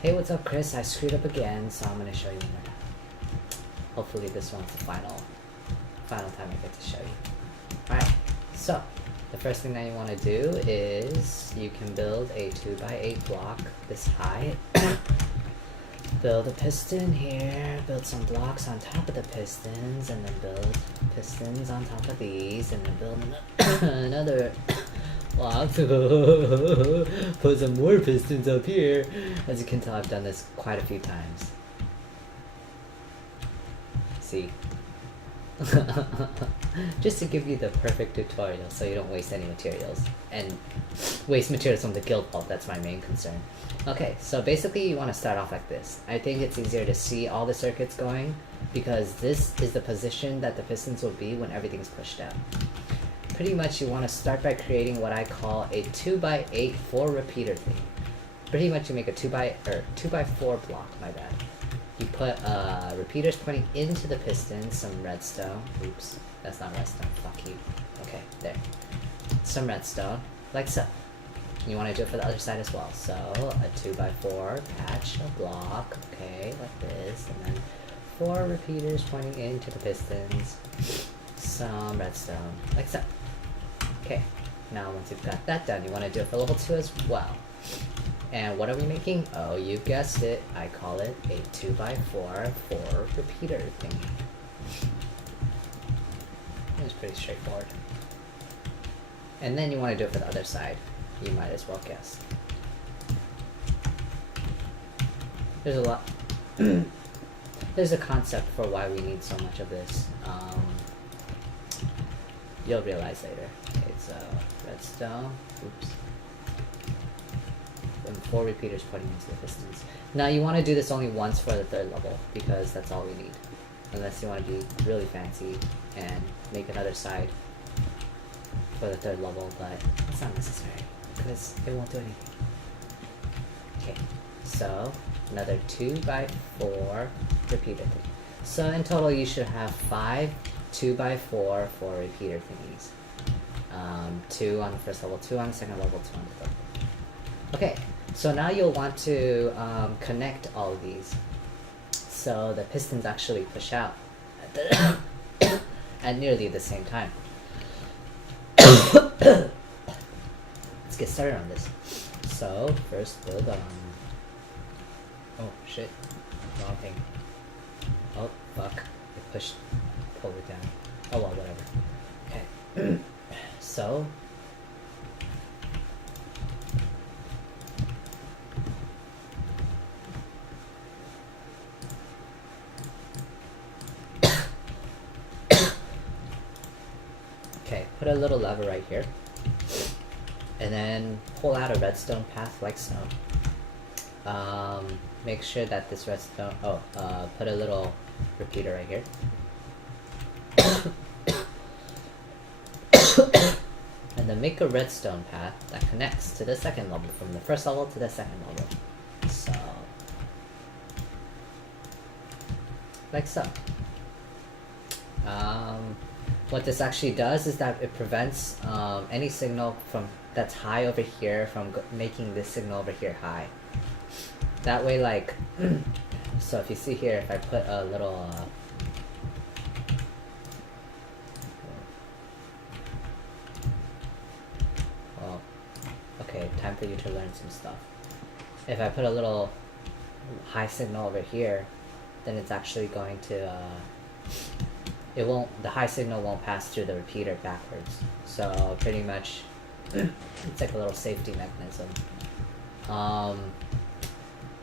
Hey, what's up, Chris? I screwed up again, so I'm gonna show you one more time. Hopefully this one's the final time I get to show you. Alright, so the first thing that you want to do is you can build a 2x8 block this high. Build a piston here, build some blocks on top of the pistons, and then build pistons on top of these, and then build another block. Put some more pistons up here. As you can tell, I've done this quite a few times. See? Just to give you the perfect tutorial so you don't waste any materials. And waste materials from the guild vault, that's my main concern. Okay, so basically you want to start off like this. I think it's easier to see all the circuits going because this is the position that the pistons will be when everything's pushed out. Pretty much you want to start by creating what I call a 2x8 4 repeater thing. Pretty much you make a 2x4 block, my bad. You put repeaters pointing into the pistons, some redstone. Oops, that's not redstone, fuck you. Okay, there. Some redstone, like so. You want to do it for the other side as well. So, a 2x4 patch, a block, okay, like this. And then 4 repeaters pointing into the pistons. Some redstone, like so. Okay, now once you've got that done, you want to do it for level 2 as well. And what are we making? Oh, you guessed it. I call it a 2x4 repeater thingy. It's pretty straightforward. And then you want to do it for the other side. You might as well guess. There's a lot. There's a concept for why we need so much of this. You'll realize later. Okay, so redstone. Oops. And 4 repeaters pointing into the pistons. Now you want to do this only once for the 3rd level because that's all we need. Unless you want to be really fancy and make another side for the 3rd level, but it's not necessary because it won't do anything. Okay, so another 2x4 repeater thing. So in total you should have 5 2x4 repeater thingies. 2 on the 1st level, 2 on the 2nd level, 2 on the 3rd level. Okay, so now you'll want to connect all of these so the pistons actually push out at nearly the same time. Let's get started on this. So first build oh shit, wrong thing. Oh fuck, it pulled it down. Oh well, whatever. Okay, so okay, put a little lever right here, and then pull out a redstone path like so. Make sure that this redstone, put a little repeater right here. And then make a redstone path that connects to the 2nd level, from the 1st level to the 2nd level. So, like so. What this actually does is that it prevents any signal that's high over here from making this signal over here high. That way, like, so if you see here, if I put a little well, okay, time for you to learn some stuff. If I put a little high signal over here, then it's actually going to the high signal won't pass through the repeater backwards. So pretty much it's like a little safety mechanism.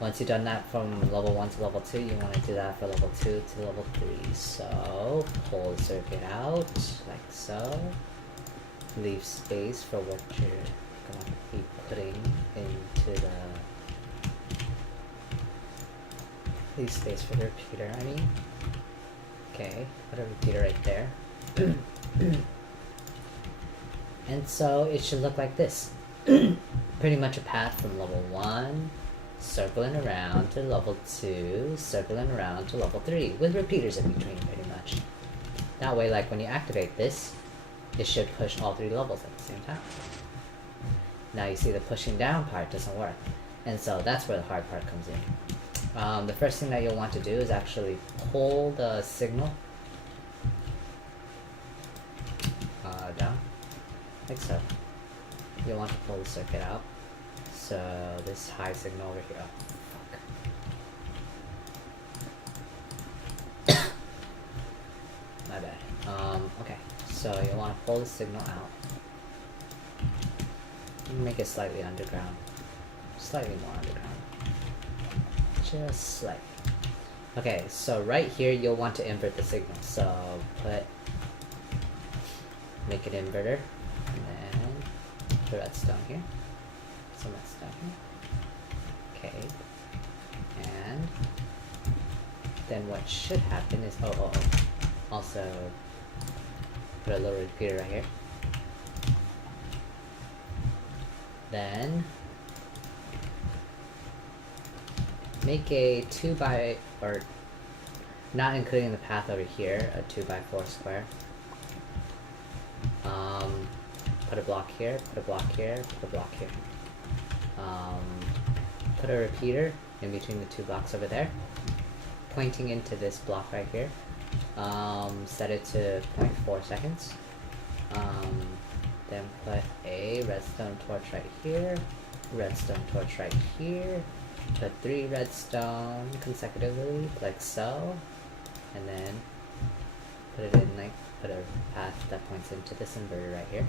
Once you've done that from level 1 to level 2, you want to do that for level 2 to level 3. So pull the circuit out like so. Leave space for what you're gonna be putting into the leave space for the repeater, I mean. Okay, put a repeater right there. And so it should look like this. Pretty much a path from level 1, circling around to level 2, circling around to level 3, with repeaters in between pretty much. That way, like when you activate this, it should push all 3 levels at the same time. Now you see the pushing down part doesn't work. And so that's where the hard part comes in. The first thing that you'll want to do is actually pull the signal down, like so. You'll want to pull the circuit out. So this high signal over here. Oh, fuck. My bad. Okay, so you'll want to pull the signal out. Make it slightly underground. Slightly more underground. Just slightly. Okay, so right here you'll want to invert the signal. So make it inverter, and then the redstone here. Some redstone here. Okay. And then what should happen is also put a little repeater right here. Then make a 2x, or not including the path over here, a 2x4 square. Put a block here, put a block here, put a block here. Put a repeater in between the two blocks over there, pointing into this block right here. Set it to 0.4 seconds. Then put a redstone torch right here, redstone torch right here, put 3 redstone consecutively, like so, and then put it in, like, put a path that points into this inverter right here.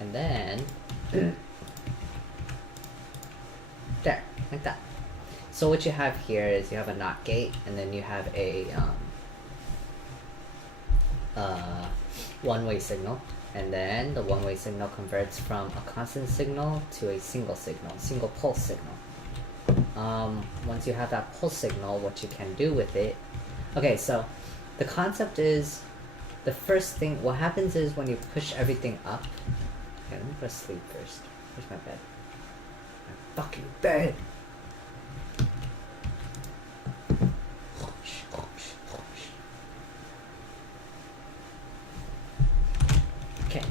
And then, there, like that. So what you have here is you have a NOT gate, and then you have a one-way signal. And then the one-way signal converts from a constant signal to a single signal, single pulse signal. Once you have that pulse signal, what you can do with it... Okay, so the concept is, the first thing, what happens is when you push everything up... Okay, let me go to sleep first. Where's my bed? My fucking bed! Okay.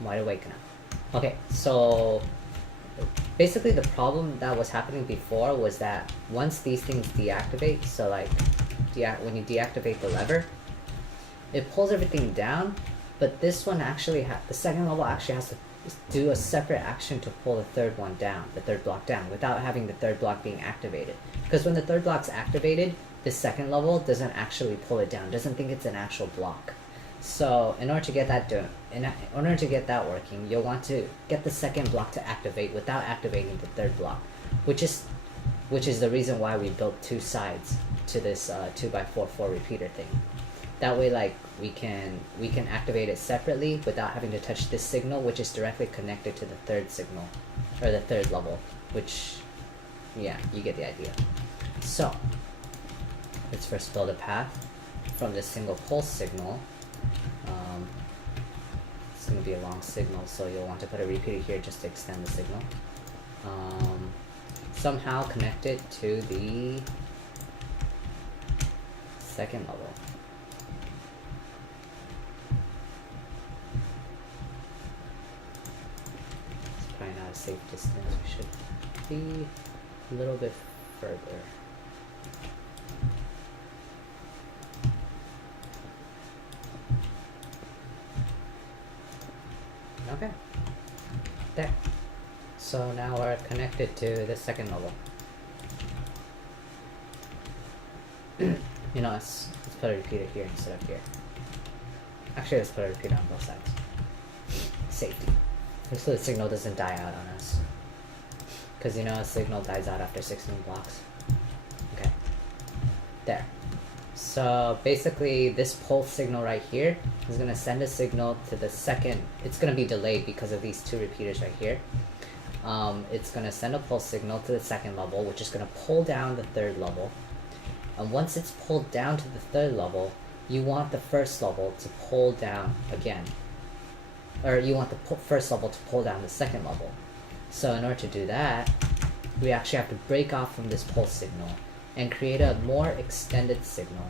I'm wide awake now. Okay, so basically the problem that was happening before was that once these things deactivate, so like when you deactivate the lever, it pulls everything down, but this one actually the second level actually has to do a separate action to pull the third one down, the third block down, without having the third block being activated. Because when the third block's activated, the second level doesn't actually pull it down, doesn't think it's an actual block. So in order to get that working, you'll want to get the second block to activate without activating the third block, which is the reason why we built 2 sides to this 2x4 repeater thing. That way, like, we can activate it separately without having to touch this signal, which is directly connected to the third signal, or the third level, which, yeah, you get the idea. So let's first build a path from this single pulse signal. It's going to be a long signal, so you'll want to put a repeater here just to extend the signal. Somehow connect it to the second level. It's probably not a safe distance. We should be a little bit further. Okay, there. So now we're connected to the second level. You know, let's put a repeater here instead of here. Actually, let's put a repeater on both sides. Safety. So the signal doesn't die out on us. Because you know, a signal dies out after 16 blocks. Okay. There. So basically this pulse signal right here is going to send a signal to the second. It's going to be delayed because of these 2 repeaters right here. It's going to send a pulse signal to the second level, which is going to pull down the third level. And once it's pulled down to the third level, you want the first level to pull down again. Or you want the first level to pull down the second level. So in order to do that, we actually have to break off from this pulse signal and create a more extended signal,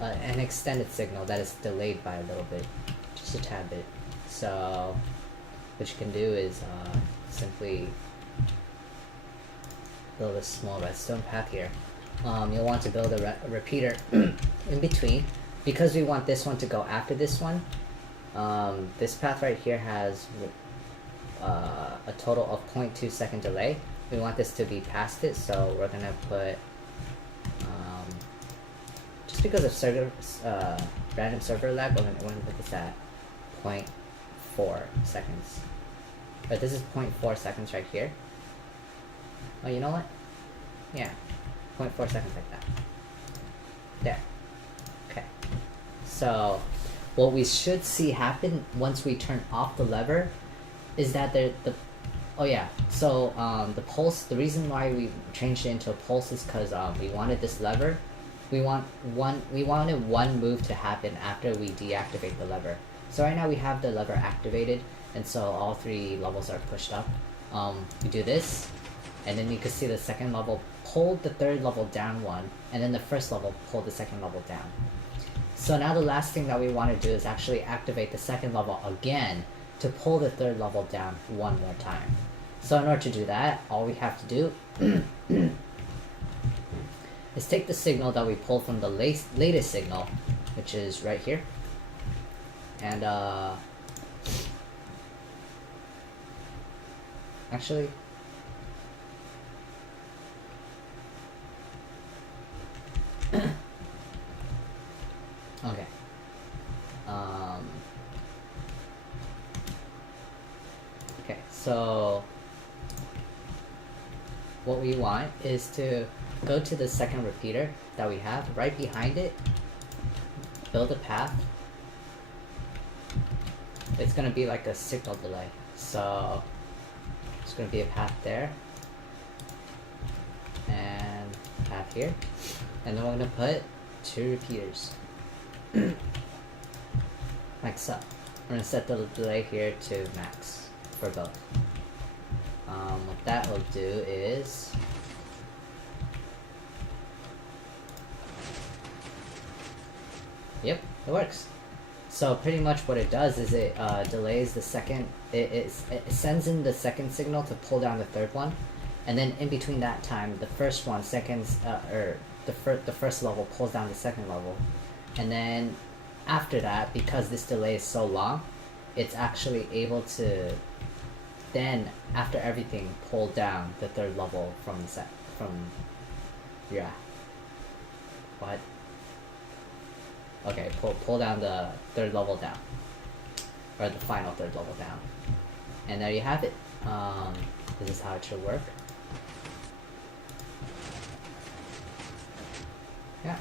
an extended signal that is delayed by a little bit, just a tad bit. So what you can do is simply build a small redstone path here. You'll want to build a repeater in between, because we want this one to go after this one. This path right here has a total of 0.2 second delay. We want this to be past it, so we're gonna put just because of random server lag, we're gonna put this at 0.4 seconds. But this is 0.4 seconds right here. Oh, you know what? Yeah, 0.4 seconds like that. There. Okay. So, what we should see happen once we turn off the lever is that oh yeah, so the pulse, the reason why we changed it into a pulse is because we wanted this lever. We wanted one move to happen after we deactivate the lever. So right now we have the lever activated, and so all 3 levels are pushed up. We do this, and then you can see the second level pulled the third level down 1, and then the first level pulled the second level down. So now the last thing that we want to do is actually activate the second level again to pull the third level down 1 more time. So in order to do that, all we have to do is take the signal that we pulled from the latest signal, which is right here, and actually, okay, okay, so what we want is to go to the second repeater that we have. Right behind it, build a path. It's gonna be like a signal delay, so it's gonna be a path there and a path here, and then we're gonna put 2 repeaters like so. We're gonna set the delay here to max for both. What that will do is yep, it works. So pretty much what it does is it delays the second, it sends in the second signal to pull down the third one, and then in between that time, the first one, the first level pulls down the second level, and then after that, because this delay is so long, it's actually able to then, after everything, pull down the third level from yeah. What? Okay, pull down the third level down, or the final third level down, and there you have it. This is how it should work. Yeah.